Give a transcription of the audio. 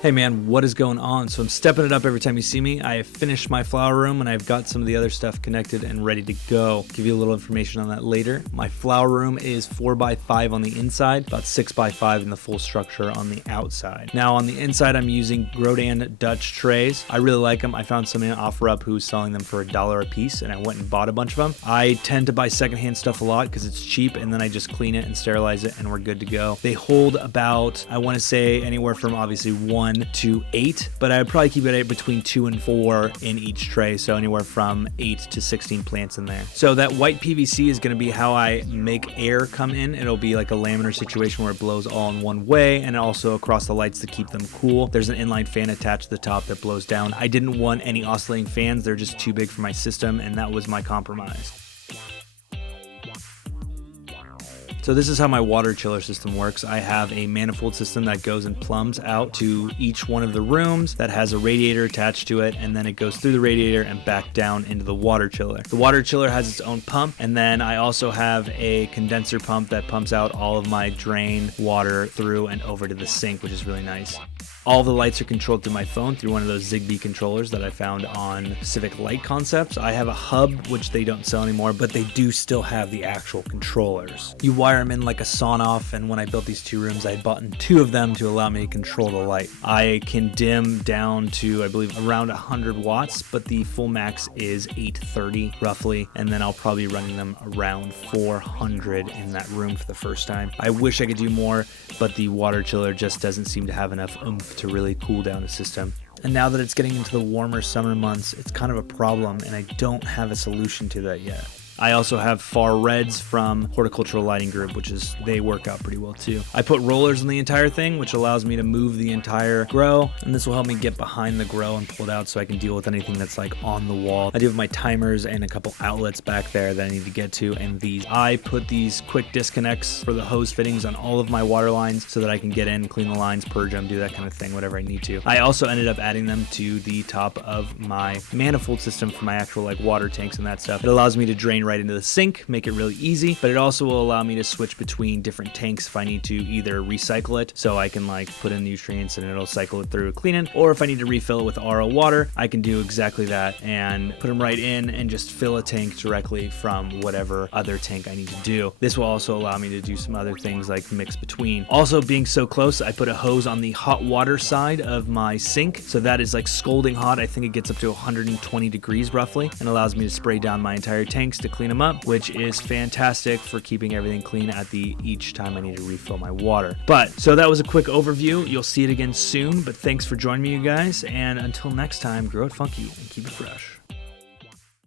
Hey man, what is going on? So I'm stepping it up every time you see me. I have finished my flower room and I've got some of the other stuff connected and ready to go. Give you a little information on that later. My flower room is 4x5 on the inside, about 6x5 in the full structure on the outside. Now on the inside, I'm using Grodan Dutch trays. I really like them. I found some in OfferUp who's selling them for $1 a piece and I went and bought a bunch of them. I tend to buy secondhand stuff a lot because it's cheap and then I just clean it and sterilize it and we're good to go. They hold about, I want to say anywhere from obviously 1 to 8, but I would probably keep it between 2 and 4 in each tray, so anywhere from 8 to 16 plants in there. So that white PVC is going to be how I make air come in. It'll be like a laminar situation where it blows all in one way and also across the lights to keep them cool. There's an inline fan attached to the top that blows down. I didn't want any oscillating fans. They're just too big for my system, and that was my compromise. So this is how my water chiller system works. I have a manifold system that goes and plumbs out to each one of the rooms that has a radiator attached to it, and then it goes through the radiator and back down into the water chiller. The water chiller has its own pump, and then I also have a condenser pump that pumps out all of my drain water through and over to the sink, which is really nice. All the lights are controlled through my phone through one of those Zigbee controllers that I found on Civic Light Concepts. I have a hub, which they don't sell anymore, but they do still have the actual controllers. You wire them in like a sawn-off, and when I built these 2 rooms, I had bought 2 of them to allow me to control the light. I can dim down to, I believe, around 100 watts, but the full max is 830 roughly, and then I'll probably be running them around 400 in that room for the first time. I wish I could do more, but the water chiller just doesn't seem to have enough oomph to really cool down the system. And now that it's getting into the warmer summer months, it's kind of a problem, and I don't have a solution to that yet. I also have Far Reds from Horticultural Lighting Group, they work out pretty well too. I put rollers on the entire thing, which allows me to move the entire grow, and this will help me get behind the grow and pull it out so I can deal with anything that's like on the wall. I do have my timers and a couple outlets back there that I need to get to, and I put these quick disconnects for the hose fittings on all of my water lines so that I can get in, clean the lines, purge them, do that kind of thing, whatever I need to. I also ended up adding them to the top of my manifold system for my actual like water tanks and that stuff. It allows me to drain right into the sink, make it really easy, but it also will allow me to switch between different tanks if I need to either recycle it, so I can like put in nutrients and it'll cycle it through, clean it, or if I need to refill it with RO water, I can do exactly that and put them right in and just fill a tank directly from whatever other tank I need to do. This will also allow me to do some other things like mix between. Also, being so close, I put a hose on the hot water side of my sink, so that is like scalding hot. I think it gets up to 120 degrees roughly and allows me to spray down my entire tanks to clean them up, which is fantastic for keeping everything clean at each time I need to refill my water. So that was a quick overview. You'll see it again soon, but thanks for joining me, you guys, and until next time, grow it funky and keep it fresh.